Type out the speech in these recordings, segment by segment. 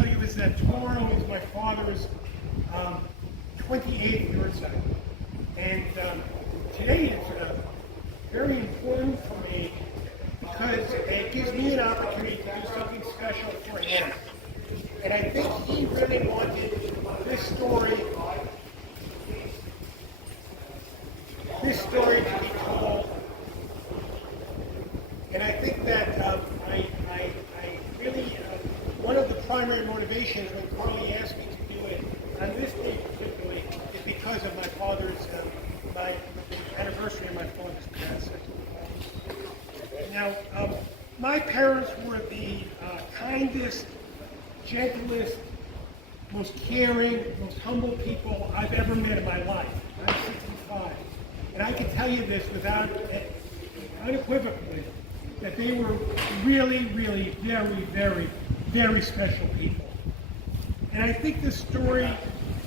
tell you is that tomorrow is my father's 28th birthday. And today is very important for me because it gives me an opportunity to do something special for him. And I think he really wanted this story to be told. And I think that I really, one of the primary motivations when Carly asked me to do it on this day particularly is because of my father's, my anniversary of my father's passing. Now, my parents were the kindest, gentlest, most caring, most humble people I've ever met in my life. I'm 65. And I can tell you this without unequivocally, that they were really, really, very, very, very special people. And I think this story,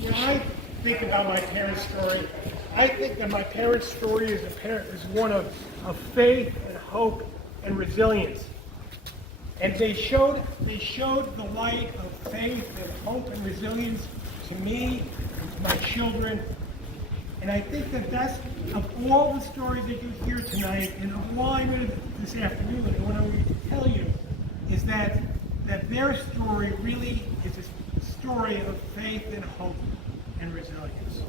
when I think about my parents' story, I think that my parents' story is one of faith and hope and resilience. And they showed the light of faith and hope and resilience to me and to my children. And I think that that's, of all the stories that you hear tonight, and of all I'm going to this afternoon, and what I'm going to tell you, is that their story really is a story of faith and hope and resilience.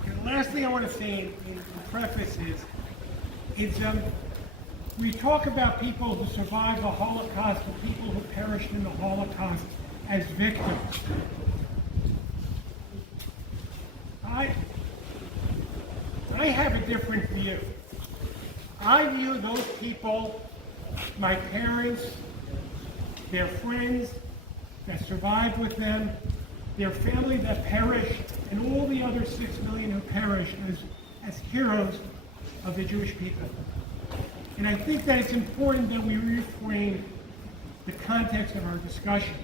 Okay, the last thing I want to say in preface is we talk about people who survived the Holocaust and people who perished in the Holocaust as victims. I have a different view. I view those people, my parents, their friends that survived with them, their family that perished, and all the other 6 million who perished as heroes of the Jewish people. And I think that it's important that we reframe the context of our discussion.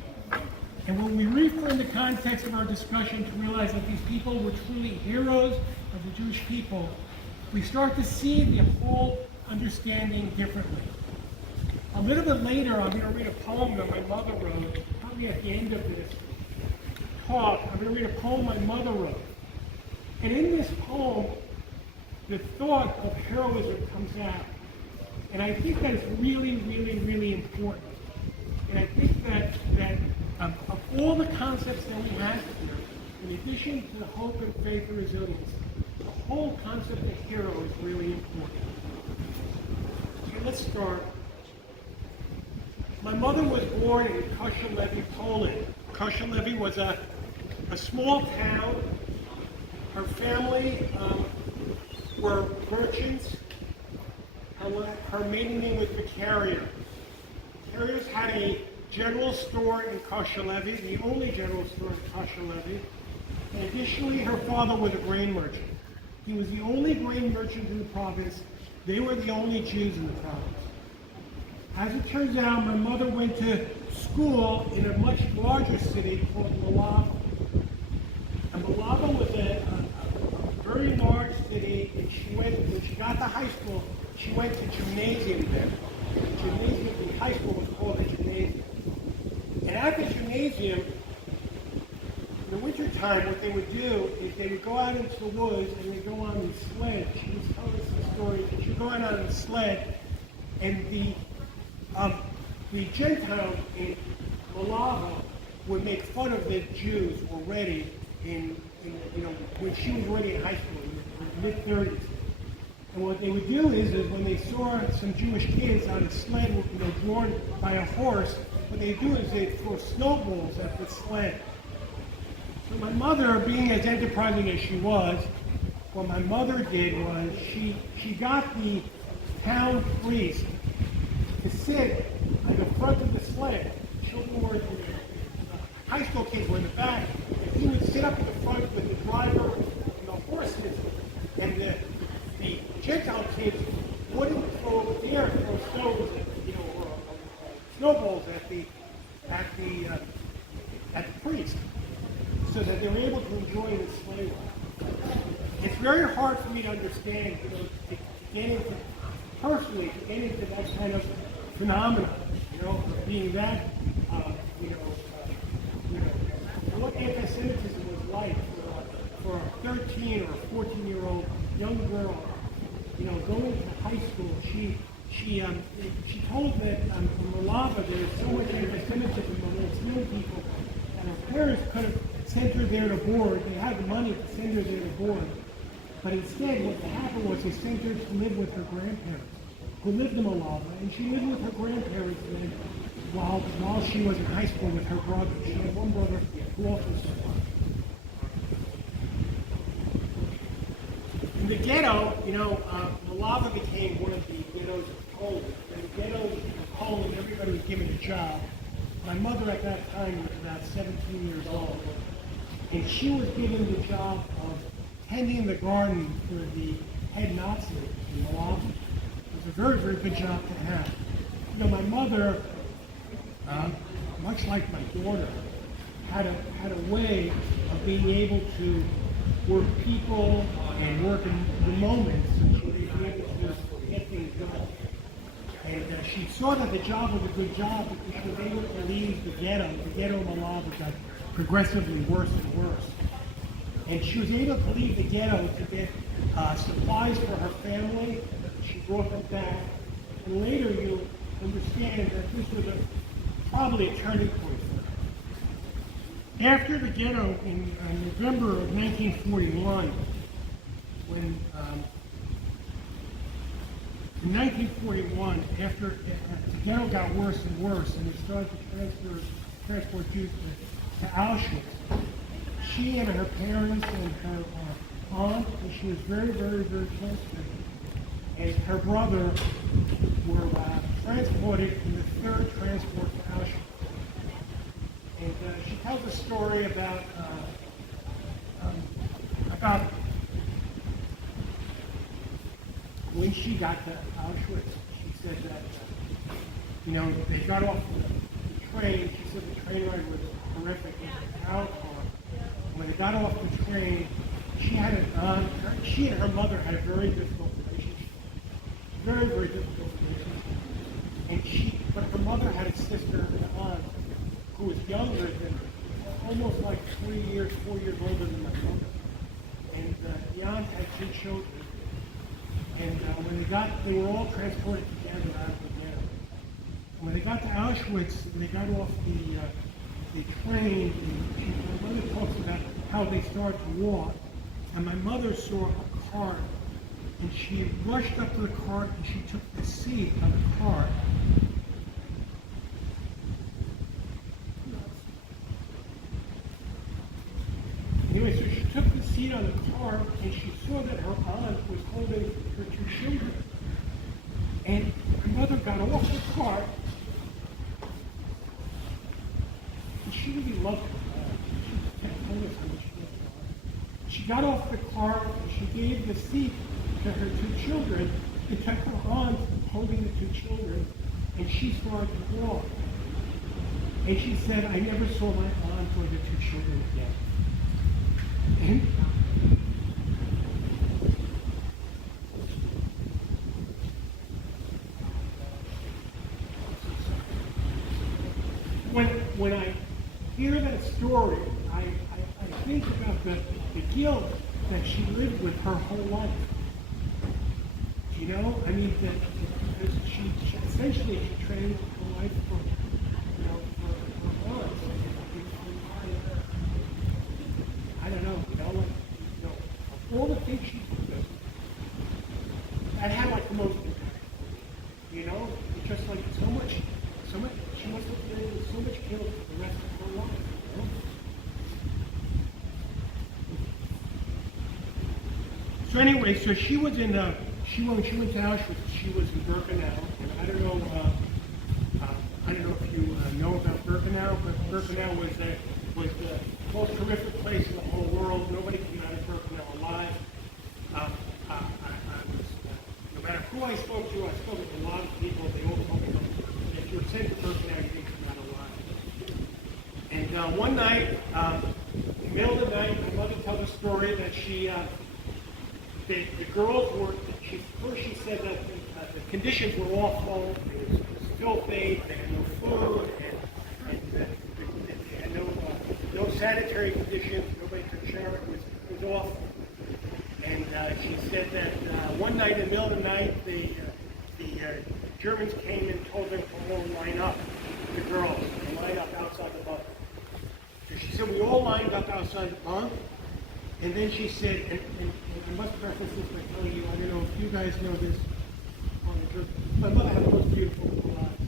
And when we reframe the context of our discussion to realize that these people were truly heroes of the Jewish people, we start to see the whole understanding differently. A little bit later, I'm going to read a poem that my mother wrote, probably at the end of this talk. I'm going to read a poem my mother wrote. And in this poem, the thought of heroism comes out. And I think that is really, really, really important. And I think that of all the concepts that we have here, in addition to the hope and faith and resilience, the whole concept of hero is really important. Okay, let's start. My mother was born in Koszalewie, Poland. Koszalewie was a small town. Her family were merchants. Her maiden name was Vicarier. Vicariers had a general store in Koszalewie, the only general store in Koszalewie. And additionally, her father was a grain merchant. He was the only grain merchant in the province. They were the only Jews in the province. As it turns out, my mother went to school in a much larger city called Luft. And Luft was a very large city, and when she got to high school, she went to gymnasium there. The gymnasium, the high school was called a gymnasium. And at the gymnasium, in the wintertime, what they would do is they would go out into the woods and they'd go on the sled. She was telling us the story. She would go out on the sled, and the Gentiles in Malava would make fun of the Jews already when she was already in high school, in the mid-30s. And what they would do is when they saw some Jewish kids on a sled, drawn by a horse, what they do is they'd throw snowballs at the sled. So my mother, being as enterprising as she was, what my mother did was she got the town priest to sit on the front of the sled. Children were, high school kids were in the back, and he would sit up in the front with the driver and the horses, and the Gentile kids wouldn't throw stones, or snowballs at the priest, so that they were able to enjoy the sleigh ride. It's very hard for me to understand, to get into that kind of phenomenon, being that young girl, going to high school, she told that in Malava there's so much anti-Semitism amongst young people, and her parents could have sent her there to board. They had the money to send her there to board. But instead, what happened was they sent her to live with her grandparents, who lived in Malava, and she lived with her grandparents then while she was in high school with her brother. She had one brother who also survived. In the ghetto, Malava became one of the ghettos of Poland. In the ghettos of Poland, everybody was given a job. My mother at that time was about 17 years old, and she was given the job of tending the garden for the head Nazi in Luft. It was a very, very good job to have. My mother, much like my daughter, had a way of being able to work people and work in the moments, so she was able to get things done. And she saw that the job was a good job because she was able to leave the ghetto. The ghetto in Malava got progressively worse and worse. And she was able to leave the ghetto to get supplies for her family. She brought them back. And later you'll understand that this was probably a turning point for her. After the ghetto, in November of 1941, when in 1941, after the ghetto got worse and worse, and they started to transport Jews to Auschwitz, she and her parents and her aunt, and she was very, very, very close to them, and her brother were transported in the third transport to Auschwitz. And she tells a story about when she got to Auschwitz. She said that they got off the train. She said the train ride was horrific. It was a cow car. When they got off the train, she and her mother had a very difficult relationship. Very, very difficult relationship. But her mother had a sister and aunt who was younger than, almost like 4 years older than my mother. And the aunt had 2 children. And when they were all transported together out of the ghetto. When they got to Auschwitz, they got off the train, and my mother talks about how they started to walk. And my mother saw a cart, and she rushed up to the cart, and she took the seat on the cart. Anyway, so she took the seat on the car, and she saw that her aunt was holding her 2 children. And my mother got off the cart, and she really loved her aunt. She got off the car, and she gave the seat to her 2 children, and took her aunt holding the 2 children, and she started to walk. And she said, I never saw my aunt or the 2 children again. When I hear that story, I think about the guilt that she lived with her whole life. I mean, because she essentially trained her life for us. I don't know, all the things she did, that had like the most impact. It's just like so much, she must have lived with so much guilt for the rest of her life. So anyway, so she was in, when she went to Auschwitz, she was in Birkenau, and I don't know if you know about Birkenau, but Birkenau was the most horrific place in the whole world. Nobody came out of Birkenau alive. No matter who I spoke to a lot of people. They all told me that if you were sent to Birkenau, you didn't come out alive. And one night, in the middle of the night, my mother tells a story that the girls were. First, she said that the conditions were awful. It was filthy. They had no food, and they had no sanitary conditions. Nobody could shower. It was awful. And she said that one night in the middle of the night, the Germans came and told them to all line up, the girls, and line up outside the bunk. So she said we all lined up outside the bunk, and then she said, and I must preface this by telling you, I don't know if you guys know this, my mother had the most beautiful blue eyes,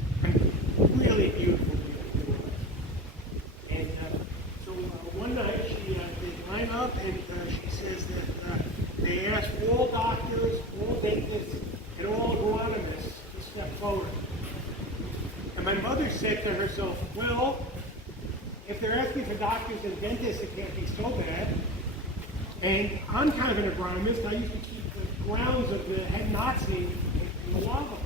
really beautiful blue eyes. And so one night they line up, and she says that they asked all doctors, all dentists, and all agronomists to step forward. And my mother said to herself, well, if they're asking for doctors and dentists, it can't be so bad. And I'm kind of an agronomist. I used to keep the grounds of the head Nazi in the lava.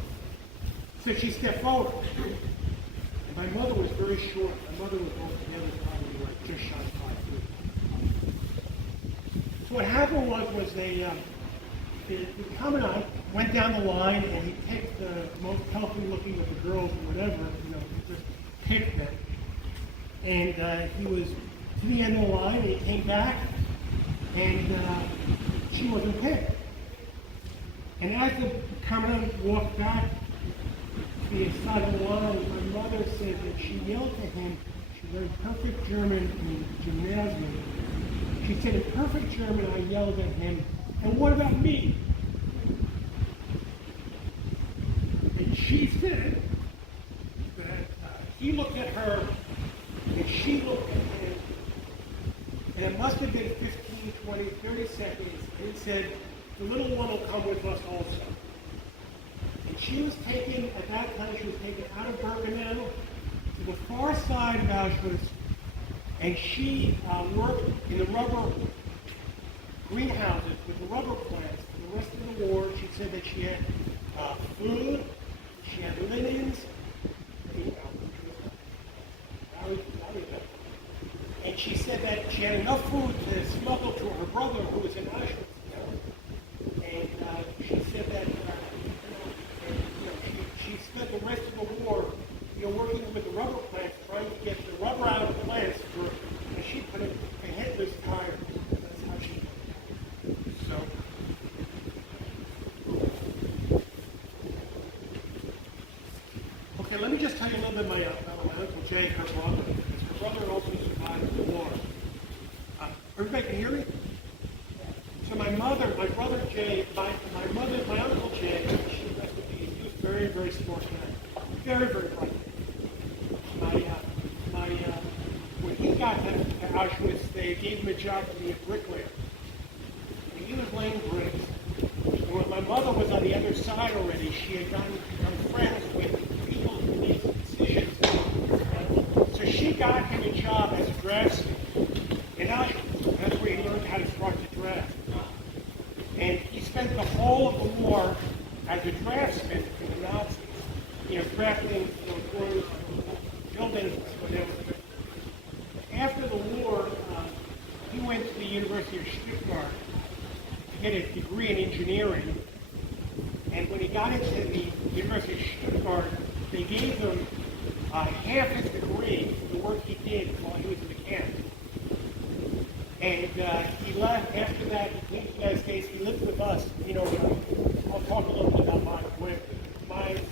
So she stepped forward. And my mother was very short. My mother was altogether probably like just shy of 5 feet. So what happened was the commandant went down the line and he picked the most healthy looking of the girls or whatever, he just picked them. And he was to the end of the line and he came back and she wasn't picked. And as the commandant walked back to the side of the line, my mother said that she yelled to him, she learned perfect German in gymnasium. She said, in perfect German, I yelled at him, and what about me? And she said that he looked at her, and she looked at him, and it must have been 15, 20, 30 seconds, and it said, the little one will come with us also. And she was taken, at that time, she was taken out of Birkenau to the far side of Auschwitz, and she worked in the rubber greenhouses with the rubber plants for the rest of the war. She said that she had food, she had linens, and she said that she had enough food to smuggle to her brother who was in Auschwitz. And she said that she spent the rest of the war working with the rubber plants, trying to get the rubber out of the plants for, as she put it, for Hitler's tires. That's how she did it. So, okay, let me just tell you a little bit about my Uncle Jay, her brother. Her brother also survived the war. Everybody can hear me? So my brother Jay, my Uncle Jay, she rest in peace, he was very, very smart guy. Very, very bright. When he got to Auschwitz, they gave him a job to be a bricklayer. And he was laying bricks. And when my mother was on the other side already, she had become friends with people who made decisions. So she got him a job as a draftsman in Auschwitz. That's where he learned how to start the draft. And he spent the whole of the war as a draftsman for the Nazis, drafting, buildings, whatever. After the war, he went to the University of Stuttgart to get his degree in engineering. And when he got into the University of Stuttgart, they gave him half his